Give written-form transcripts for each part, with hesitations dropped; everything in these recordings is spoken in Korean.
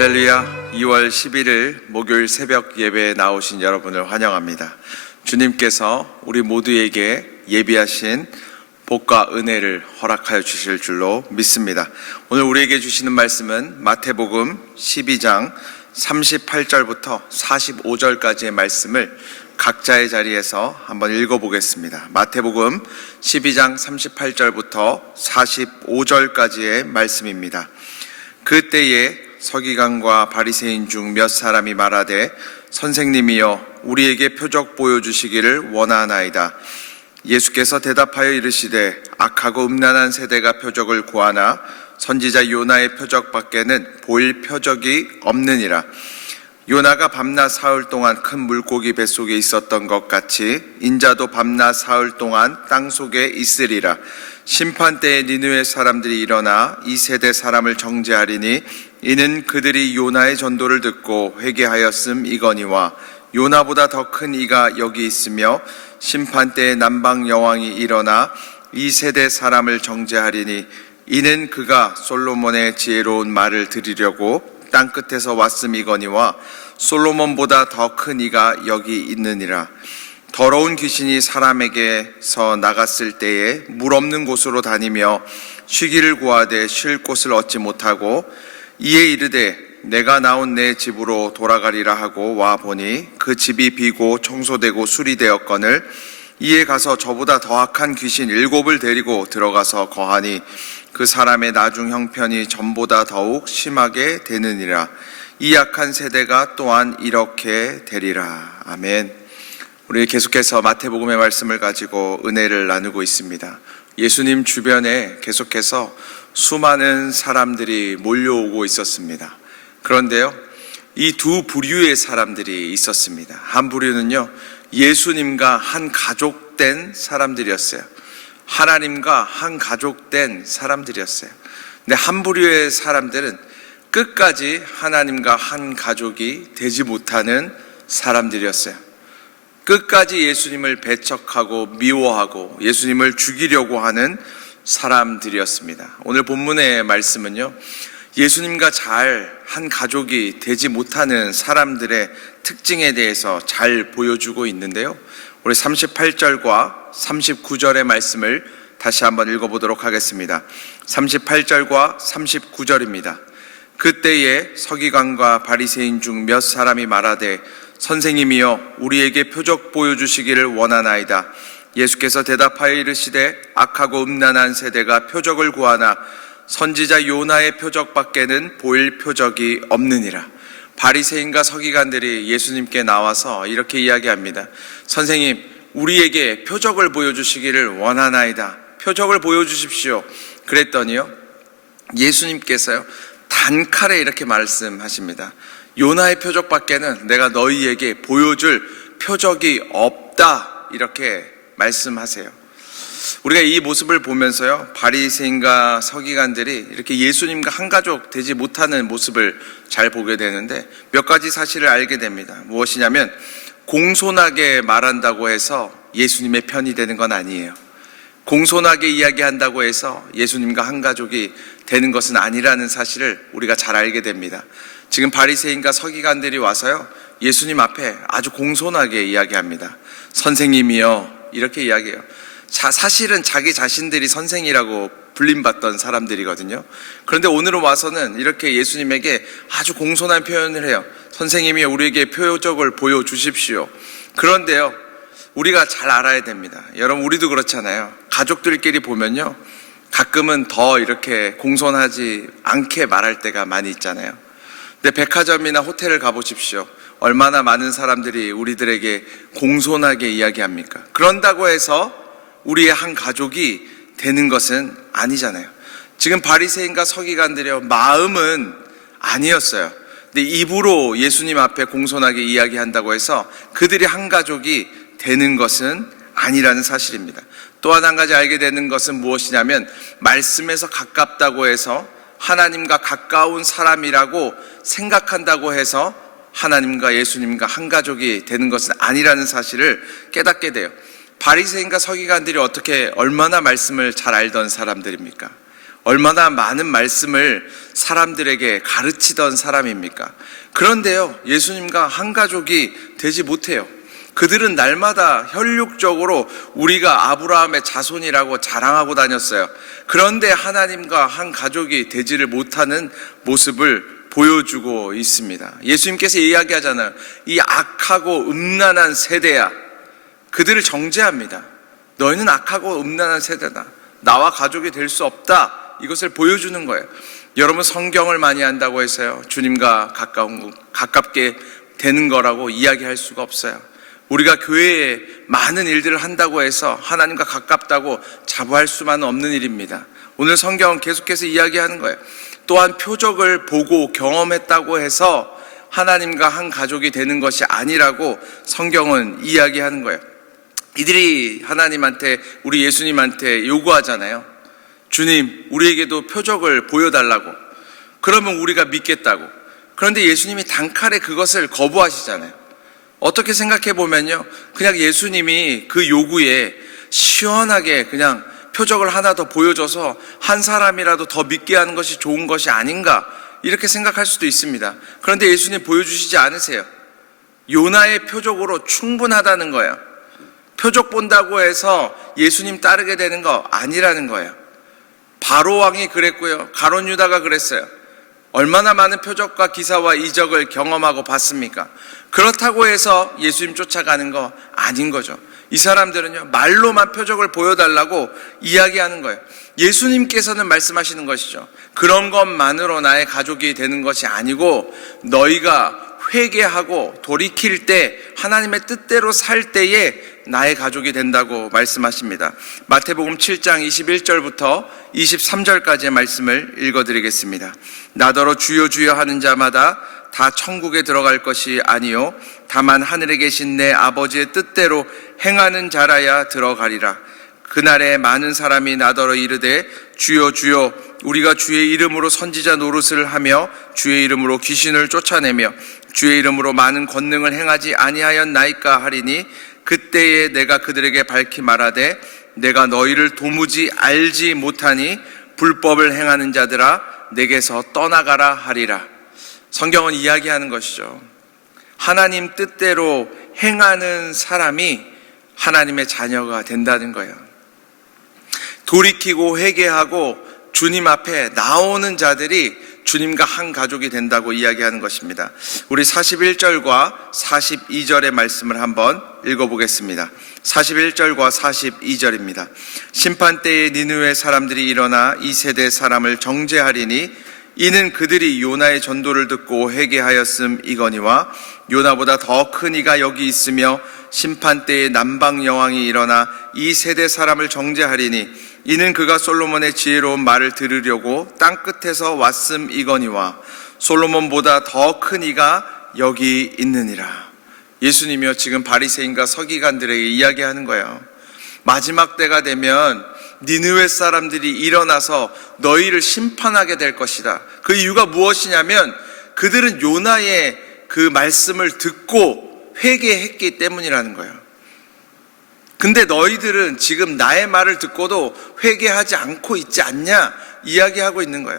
할렐루야. 2월 11일 목요일 새벽 예배에 나오신 여러분을 환영합니다. 주님께서 우리 모두에게 예비하신 복과 은혜를 허락하여 주실 줄로 믿습니다. 오늘 우리에게 주시는 말씀은 마태복음 12장 38절부터 45절까지의 말씀을 각자의 자리에서 한번 읽어보겠습니다. 마태복음 12장 38절부터 45절까지의 말씀입니다. 그때에 서기관과 바리새인 중 몇 사람이 말하되 선생님이여 우리에게 표적 보여주시기를 원하나이다. 예수께서 대답하여 이르시되 악하고 음란한 세대가 표적을 구하나 선지자 요나의 표적 밖에는 보일 표적이 없느니라. 요나가 밤낮 사흘 동안 큰 물고기 뱃속에 있었던 것 같이 인자도 밤낮 사흘 동안 땅속에 있으리라. 심판때에 니느웨 사람들이 일어나 이 세대 사람을 정죄하리니 이는 그들이 요나의 전도를 듣고 회개하였음이거니와 요나보다 더 큰 이가 여기 있으며 심판때에 남방 여왕이 일어나 이 세대 사람을 정죄하리니 이는 그가 솔로몬의 지혜로운 말을 들으려고 땅끝에서 왔음이거니와 솔로몬보다 더 큰 이가 여기 있느니라. 더러운 귀신이 사람에게서 나갔을 때에 물 없는 곳으로 다니며 쉬기를 구하되 쉴 곳을 얻지 못하고 이에 이르되 내가 나온 내 집으로 돌아가리라 하고 와 보니 그 집이 비고 청소되고 수리되었거늘 이에 가서 저보다 더 악한 귀신 7을 데리고 들어가서 거하니 그 사람의 나중 형편이 전보다 더욱 심하게 되느니라. 이 악한 세대가 또한 이렇게 되리라. 아멘. 우리 계속해서 마태복음의 말씀을 가지고 은혜를 나누고 있습니다. 예수님 주변에 계속해서 수많은 사람들이 몰려오고 있었습니다. 그런데요, 이 두 부류의 사람들이 있었습니다. 한 부류는요, 예수님과 한 가족된 사람들이었어요. 하나님과 한 가족된 사람들이었어요. 근데 한 부류의 사람들은 끝까지 하나님과 한 가족이 되지 못하는 사람들이었어요. 끝까지 예수님을 배척하고 미워하고 예수님을 죽이려고 하는 사람들이었습니다. 오늘 본문의 말씀은요, 예수님과 잘 한 가족이 되지 못하는 사람들의 특징에 대해서 잘 보여주고 있는데요. 우리 38절과 39절의 말씀을 다시 한번 읽어보도록 하겠습니다. 38절과 39절입니다. 그때에 서기관과 바리새인 중 몇 사람이 말하되 선생님이여 우리에게 표적 보여주시기를 원하나이다. 예수께서 대답하여 이르시되 악하고 음란한 세대가 표적을 구하나 선지자 요나의 표적 밖에는 보일 표적이 없느니라. 바리새인과 서기관들이 예수님께 나와서 이렇게 이야기합니다. 선생님, 우리에게 표적을 보여주시기를 원하나이다. 표적을 보여주십시오. 그랬더니요, 예수님께서요 단칼에 이렇게 말씀하십니다. 요나의 표적 밖에는 내가 너희에게 보여줄 표적이 없다. 이렇게 말씀하세요. 우리가 이 모습을 보면서요, 바리새인과 서기관들이 이렇게 예수님과 한 가족 되지 못하는 모습을 잘 보게 되는데 몇 가지 사실을 알게 됩니다. 무엇이냐면 공손하게 말한다고 해서 예수님의 편이 되는 건 아니에요. 공손하게 이야기한다고 해서 예수님과 한 가족이 되는 것은 아니라는 사실을 우리가 잘 알게 됩니다. 지금 바리새인과 서기관들이 와서요, 예수님 앞에 아주 공손하게 이야기합니다. 선생님이요, 이렇게 이야기해요. 사실은 자기 자신들이 선생이라고 불림받던 사람들이거든요. 그런데 오늘은 와서는 이렇게 예수님에게 아주 공손한 표현을 해요. 선생님이 우리에게 표적을 보여주십시오. 그런데요, 우리가 잘 알아야 됩니다. 여러분, 우리도 그렇잖아요. 가족들끼리 보면요, 가끔은 더 이렇게 공손하지 않게 말할 때가 많이 있잖아요. 근데 백화점이나 호텔을 가보십시오. 얼마나 많은 사람들이 우리들에게 공손하게 이야기합니까? 그런다고 해서 우리의 한 가족이 되는 것은 아니잖아요. 지금 바리새인과 서기관들의 마음은 아니었어요. 근데 입으로 예수님 앞에 공손하게 이야기한다고 해서 그들이 한 가족이 되는 것은 아니라는 사실입니다. 또한 한 가지 알게 되는 것은 무엇이냐면 말씀에서 가깝다고 해서 하나님과 가까운 사람이라고 생각한다고 해서 하나님과 예수님과 한 가족이 되는 것은 아니라는 사실을 깨닫게 돼요. 바리새인과 서기관들이 얼마나 말씀을 잘 알던 사람들입니까? 얼마나 많은 말씀을 사람들에게 가르치던 사람입니까? 그런데요, 예수님과 한 가족이 되지 못해요. 그들은 날마다 혈육적으로 우리가 아브라함의 자손이라고 자랑하고 다녔어요. 그런데 하나님과 한 가족이 되지를 못하는 모습을 보여주고 있습니다. 예수님께서 이야기하잖아요. 이 악하고 음란한 세대야. 그들을 정죄합니다. 너희는 악하고 음란한 세대다. 나와 가족이 될 수 없다. 이것을 보여주는 거예요. 여러분, 성경을 많이 한다고 해서요, 주님과 가깝게 되는 거라고 이야기할 수가 없어요. 우리가 교회에 많은 일들을 한다고 해서 하나님과 가깝다고 자부할 수만은 없는 일입니다. 오늘 성경은 계속해서 이야기하는 거예요. 또한 표적을 보고 경험했다고 해서 하나님과 한 가족이 되는 것이 아니라고 성경은 이야기하는 거예요. 이들이 하나님한테, 우리 예수님한테 요구하잖아요. 주님, 우리에게도 표적을 보여달라고. 그러면 우리가 믿겠다고. 그런데 예수님이 단칼에 그것을 거부하시잖아요. 어떻게 생각해 보면요, 그냥 예수님이 그 요구에 시원하게 그냥 표적을 하나 더 보여줘서 한 사람이라도 더 믿게 하는 것이 좋은 것이 아닌가, 이렇게 생각할 수도 있습니다. 그런데 예수님 보여주시지 않으세요. 요나의 표적으로 충분하다는 거예요. 표적 본다고 해서 예수님 따르게 되는 거 아니라는 거예요. 바로 왕이 그랬고요, 가룟 유다가 그랬어요. 얼마나 많은 표적과 기사와 이적을 경험하고 봤습니까? 그렇다고 해서 예수님 쫓아가는 거 아닌 거죠. 이 사람들은요, 말로만 표적을 보여달라고 이야기하는 거예요. 예수님께서는 말씀하시는 것이죠. 그런 것만으로 나의 가족이 되는 것이 아니고, 너희가 회개하고 돌이킬 때, 하나님의 뜻대로 살 때에 나의 가족이 된다고 말씀하십니다. 마태복음 7장 21절부터 23절까지의 말씀을 읽어드리겠습니다. 나더러 주여 주여 하는 자마다 다 천국에 들어갈 것이 아니요 다만 하늘에 계신 내 아버지의 뜻대로 행하는 자라야 들어가리라. 그날에 많은 사람이 나더러 이르되 주여 주여 우리가 주의 이름으로 선지자 노릇을 하며 주의 이름으로 귀신을 쫓아내며 주의 이름으로 많은 권능을 행하지 아니하였나이까 하리니 그때에 내가 그들에게 밝히 말하되 내가 너희를 도무지 알지 못하니 불법을 행하는 자들아 내게서 떠나가라 하리라. 성경은 이야기하는 것이죠. 하나님 뜻대로 행하는 사람이 하나님의 자녀가 된다는 거예요. 돌이키고 회개하고 주님 앞에 나오는 자들이 주님과 한 가족이 된다고 이야기하는 것입니다. 우리 41절과 42절의 말씀을 한번 읽어보겠습니다. 41절과 42절입니다. 심판때에 니느웨 사람들이 일어나 이 세대 사람을 정죄하리니 이는 그들이 요나의 전도를 듣고 회개하였음이거니와 요나보다 더 큰 이가 여기 있으며 심판때에 남방 여왕이 일어나 이 세대 사람을 정죄하리니 이는 그가 솔로몬의 지혜로운 말을 들으려고 땅끝에서 왔음이거니와 솔로몬보다 더 큰 이가 여기 있느니라. 예수님이요, 지금 바리새인과 서기관들에게 이야기하는 거예요. 마지막 때가 되면 니느웨 사람들이 일어나서 너희를 심판하게 될 것이다. 그 이유가 무엇이냐면 그들은 요나의 그 말씀을 듣고 회개했기 때문이라는 거예요. 근데 너희들은 지금 나의 말을 듣고도 회개하지 않고 있지 않냐 이야기하고 있는 거예요.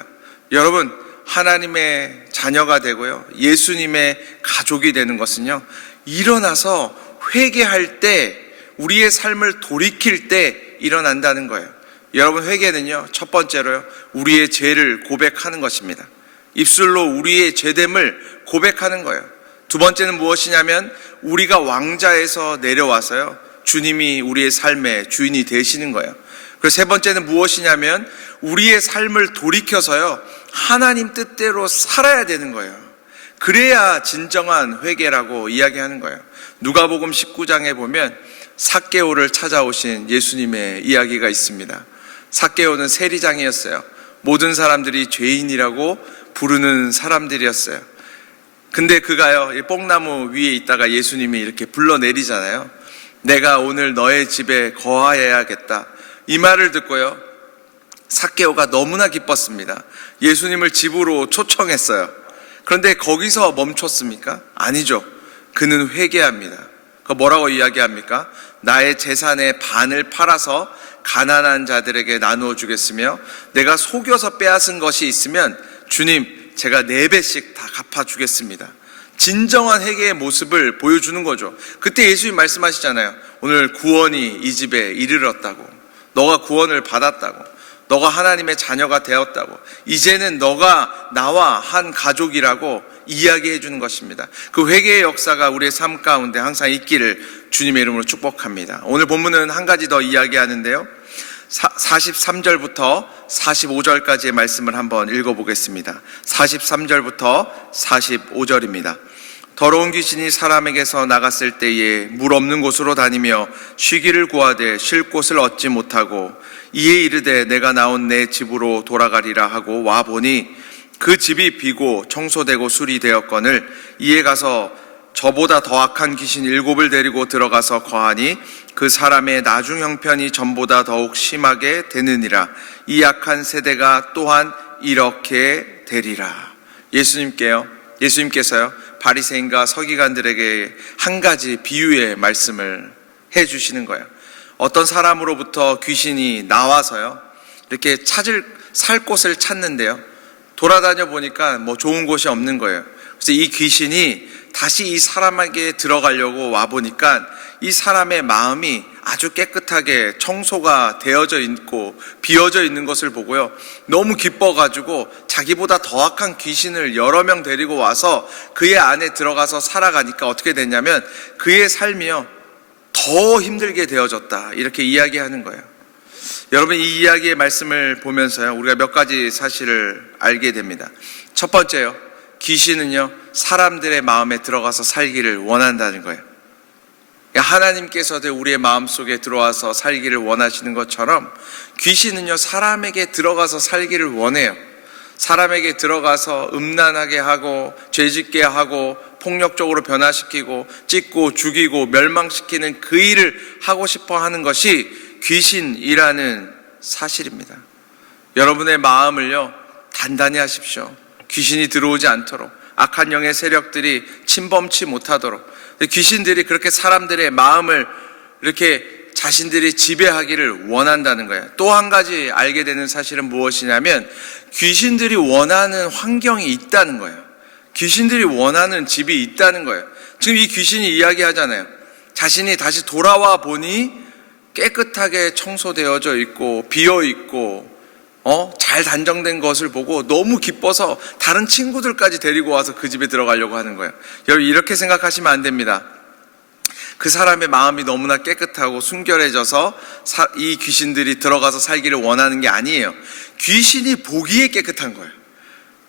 여러분, 하나님의 자녀가 되고요, 예수님의 가족이 되는 것은요, 일어나서 회개할 때, 우리의 삶을 돌이킬 때 일어난다는 거예요. 여러분, 회개는요, 첫 번째로요, 우리의 죄를 고백하는 것입니다. 입술로 우리의 죄됨을 고백하는 거예요. 두 번째는 무엇이냐면 우리가 왕좌에서 내려와서요, 주님이 우리의 삶의 주인이 되시는 거예요. 그리고 세 번째는 무엇이냐면 우리의 삶을 돌이켜서요, 하나님 뜻대로 살아야 되는 거예요. 그래야 진정한 회개라고 이야기하는 거예요. 누가복음 19장에 보면 삭개오를 찾아오신 예수님의 이야기가 있습니다. 삭개오는 세리장이었어요. 모든 사람들이 죄인이라고 부르는 사람들이었어요. 근데 그가요, 뽕나무 위에 있다가 예수님이 이렇게 불러내리잖아요. 내가 오늘 너의 집에 거하여야겠다. 이 말을 듣고요, 삭개오가 너무나 기뻤습니다. 예수님을 집으로 초청했어요. 그런데 거기서 멈췄습니까? 아니죠. 그는 회개합니다. 뭐라고 이야기합니까? 나의 재산의 반을 팔아서 가난한 자들에게 나누어 주겠으며 내가 속여서 빼앗은 것이 있으면 주님 제가 4배씩 다 갚아주겠습니다. 진정한 회개의 모습을 보여주는 거죠. 그때 예수님 말씀하시잖아요. 오늘 구원이 이 집에 이르렀다고. 너가 구원을 받았다고. 너가 하나님의 자녀가 되었다고. 이제는 너가 나와 한 가족이라고 이야기해 주는 것입니다. 그 회개의 역사가 우리의 삶 가운데 항상 있기를 주님의 이름으로 축복합니다. 오늘 본문은 한 가지 더 이야기하는데요. 43절부터 45절까지의 말씀을 한번 읽어보겠습니다. 43절부터 45절입니다. 더러운 귀신이 사람에게서 나갔을 때에 물 없는 곳으로 다니며 쉬기를 구하되 쉴 곳을 얻지 못하고 이에 이르되 내가 나온 내 집으로 돌아가리라 하고 와보니 그 집이 비고 청소되고 수리되었거늘 이에 가서 저보다 더 악한 귀신 7을 데리고 들어가서 거하니 그 사람의 나중 형편이 전보다 더욱 심하게 되느니라. 이 악한 세대가 또한 이렇게 되리라. 예수님께서요 바리새인과 서기관들에게 한 가지 비유의 말씀을 해주시는 거예요. 어떤 사람으로부터 귀신이 나와서요 이렇게 살 곳을 찾는데요, 돌아다녀 보니까 좋은 곳이 없는 거예요. 그래서 이 귀신이 다시 이 사람에게 들어가려고 와 보니까 이 사람의 마음이 아주 깨끗하게 청소가 되어져 있고 비어져 있는 것을 보고요, 너무 기뻐가지고 자기보다 더 악한 귀신을 여러 명 데리고 와서 그의 안에 들어가서 살아가니까 어떻게 됐냐면 그의 삶이요 더 힘들게 되어졌다, 이렇게 이야기하는 거예요. 여러분, 이 이야기의 말씀을 보면서요 우리가 몇 가지 사실을 알게 됩니다. 첫 번째요, 귀신은요 사람들의 마음에 들어가서 살기를 원한다는 거예요. 하나님께서도 우리의 마음속에 들어와서 살기를 원하시는 것처럼 귀신은요 사람에게 들어가서 살기를 원해요. 사람에게 들어가서 음란하게 하고 죄짓게 하고 폭력적으로 변화시키고 찢고 죽이고 멸망시키는 그 일을 하고 싶어 하는 것이 귀신이라는 사실입니다. 여러분의 마음을요 단단히 하십시오. 귀신이 들어오지 않도록, 악한 영의 세력들이 침범치 못하도록. 귀신들이 그렇게 사람들의 마음을 이렇게 자신들이 지배하기를 원한다는 거예요. 또 한 가지 알게 되는 사실은 무엇이냐면 귀신들이 원하는 환경이 있다는 거예요. 귀신들이 원하는 집이 있다는 거예요. 지금 이 귀신이 이야기하잖아요. 자신이 다시 돌아와 보니 깨끗하게 청소되어져 있고 비어 있고 잘 단정된 것을 보고 너무 기뻐서 다른 친구들까지 데리고 와서 그 집에 들어가려고 하는 거예요. 여러분, 이렇게 생각하시면 안 됩니다. 그 사람의 마음이 너무나 깨끗하고 순결해져서 이 귀신들이 들어가서 살기를 원하는 게 아니에요. 귀신이 보기에 깨끗한 거예요.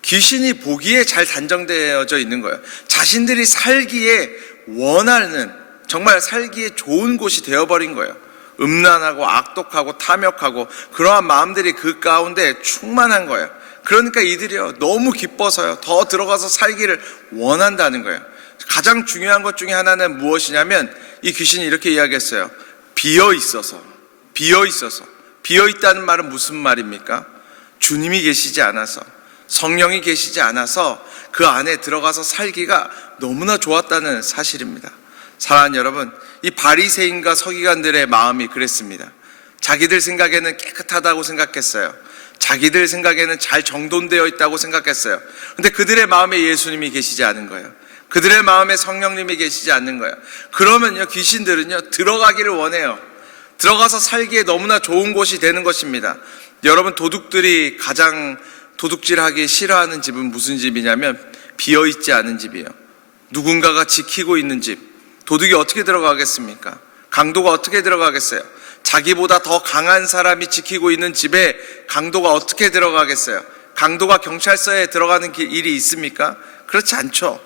귀신이 보기에 잘 단정되어져 있는 거예요. 자신들이 살기에 원하는, 정말 살기에 좋은 곳이 되어버린 거예요. 음란하고 악독하고 탐욕하고 그러한 마음들이 그 가운데 충만한 거예요. 그러니까 이들이요 너무 기뻐서요 더 들어가서 살기를 원한다는 거예요. 가장 중요한 것 중에 하나는 무엇이냐면 이 귀신이 이렇게 이야기했어요. 비어있어서. 비어있다는 말은 무슨 말입니까? 주님이 계시지 않아서, 성령이 계시지 않아서 그 안에 들어가서 살기가 너무나 좋았다는 사실입니다. 사랑하는 여러분, 이 바리새인과 서기관들의 마음이 그랬습니다. 자기들 생각에는 깨끗하다고 생각했어요. 자기들 생각에는 잘 정돈되어 있다고 생각했어요. 근데 그들의 마음에 예수님이 계시지 않은 거예요. 그들의 마음에 성령님이 계시지 않는 거예요. 그러면요 귀신들은요 들어가기를 원해요. 들어가서 살기에 너무나 좋은 곳이 되는 것입니다. 여러분, 도둑들이 가장 도둑질하기 싫어하는 집은 무슨 집이냐면 비어있지 않은 집이에요. 누군가가 지키고 있는 집. 도둑이 어떻게 들어가겠습니까? 강도가 어떻게 들어가겠어요? 자기보다 더 강한 사람이 지키고 있는 집에 강도가 어떻게 들어가겠어요? 강도가 경찰서에 들어가는 일이 있습니까? 그렇지 않죠.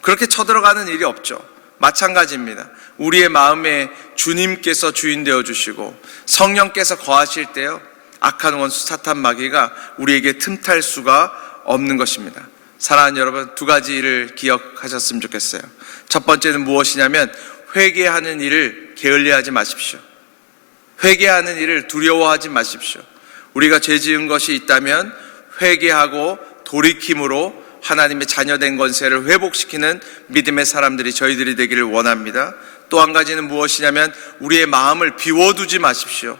그렇게 쳐들어가는 일이 없죠. 마찬가지입니다. 우리의 마음에 주님께서 주인 되어 주시고 성령께서 거하실 때요 악한 원수 사탄 마귀가 우리에게 틈탈 수가 없는 것입니다. 사랑하는 여러분, 두 가지를 기억하셨으면 좋겠어요. 첫 번째는 무엇이냐면 회개하는 일을 게을리하지 마십시오. 회개하는 일을 두려워하지 마십시오. 우리가 죄 지은 것이 있다면 회개하고 돌이킴으로 하나님의 자녀된 권세를 회복시키는 믿음의 사람들이 저희들이 되기를 원합니다. 또 한 가지는 무엇이냐면 우리의 마음을 비워두지 마십시오.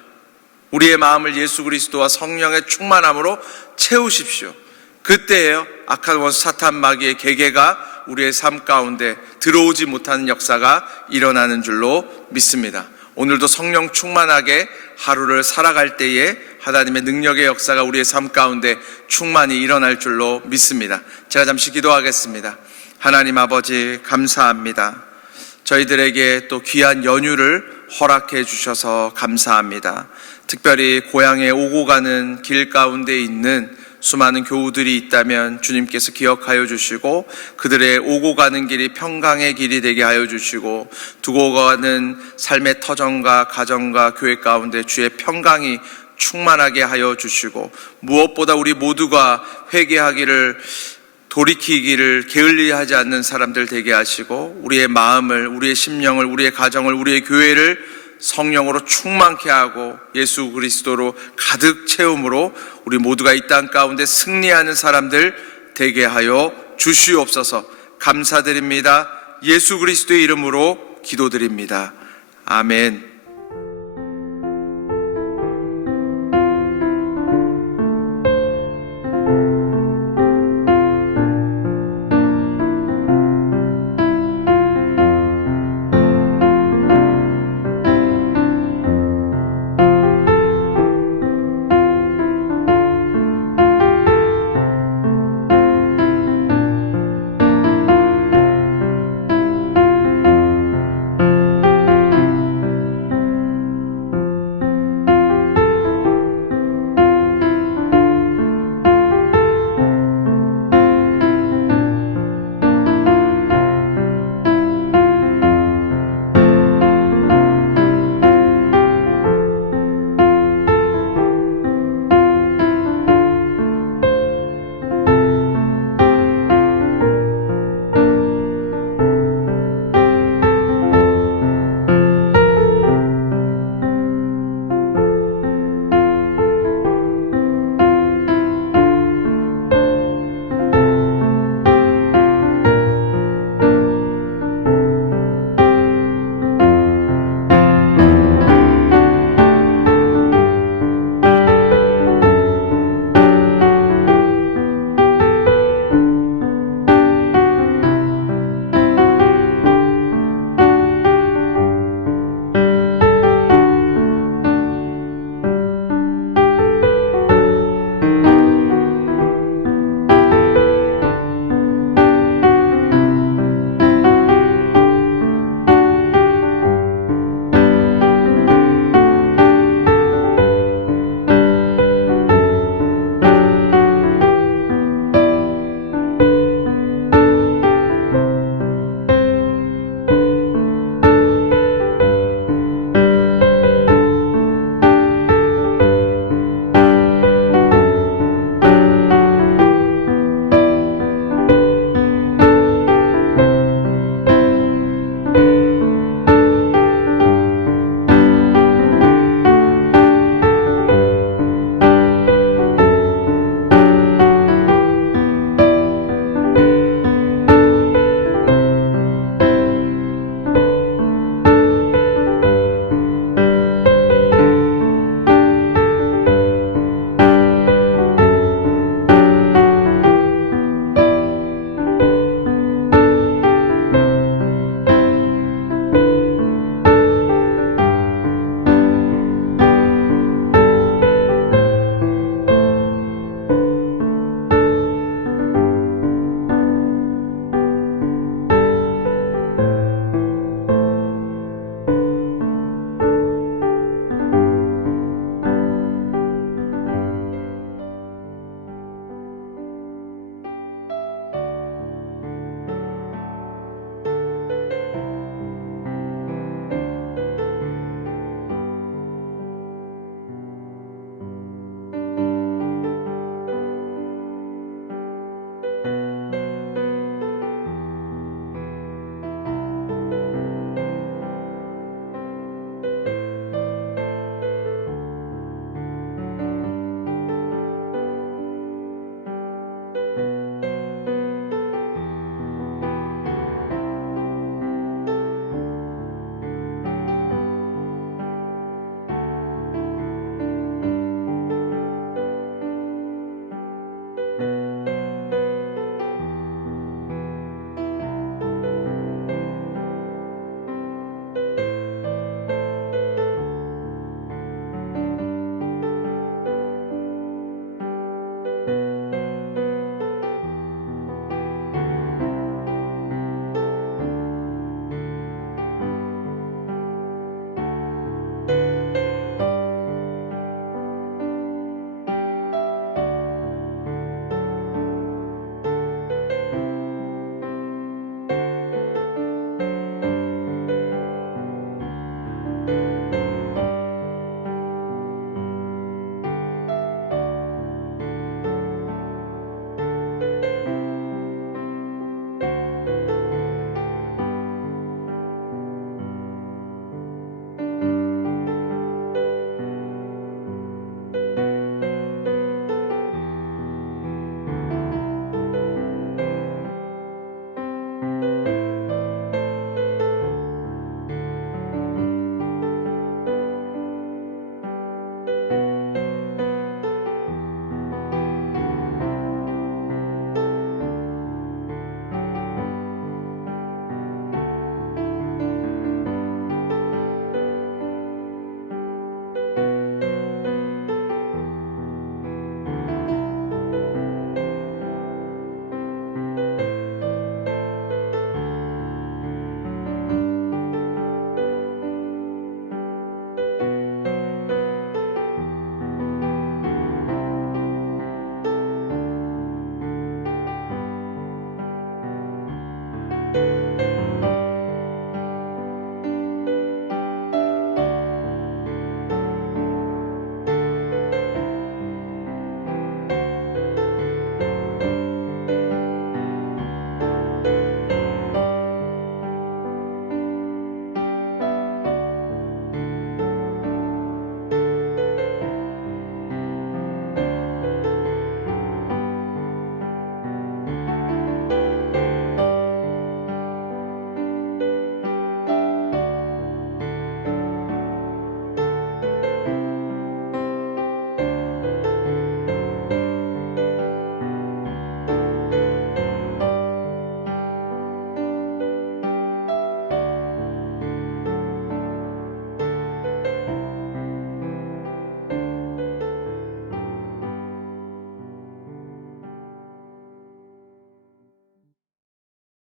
우리의 마음을 예수 그리스도와 성령의 충만함으로 채우십시오. 그때에요, 악한 원수 사탄 마귀의 계계가 우리의 삶 가운데 들어오지 못하는 역사가 일어나는 줄로 믿습니다. 오늘도 성령 충만하게 하루를 살아갈 때에 하나님의 능력의 역사가 우리의 삶 가운데 충만히 일어날 줄로 믿습니다. 제가 잠시 기도하겠습니다. 하나님 아버지, 감사합니다. 저희들에게 또 귀한 연휴를 허락해 주셔서 감사합니다. 특별히 고향에 오고 가는 길 가운데 있는 수많은 교우들이 있다면 주님께서 기억하여 주시고 그들의 오고 가는 길이 평강의 길이 되게 하여 주시고 두고 가는 삶의 터전과 가정과 교회 가운데 주의 평강이 충만하게 하여 주시고 무엇보다 우리 모두가 회개하기를 돌이키기를 게을리하지 않는 사람들 되게 하시고 우리의 마음을, 우리의 심령을, 우리의 가정을, 우리의 교회를 성령으로 충만케 하고 예수 그리스도로 가득 채움으로 우리 모두가 이 땅 가운데 승리하는 사람들 되게 하여 주시옵소서. 감사드립니다. 예수 그리스도의 이름으로 기도드립니다. 아멘.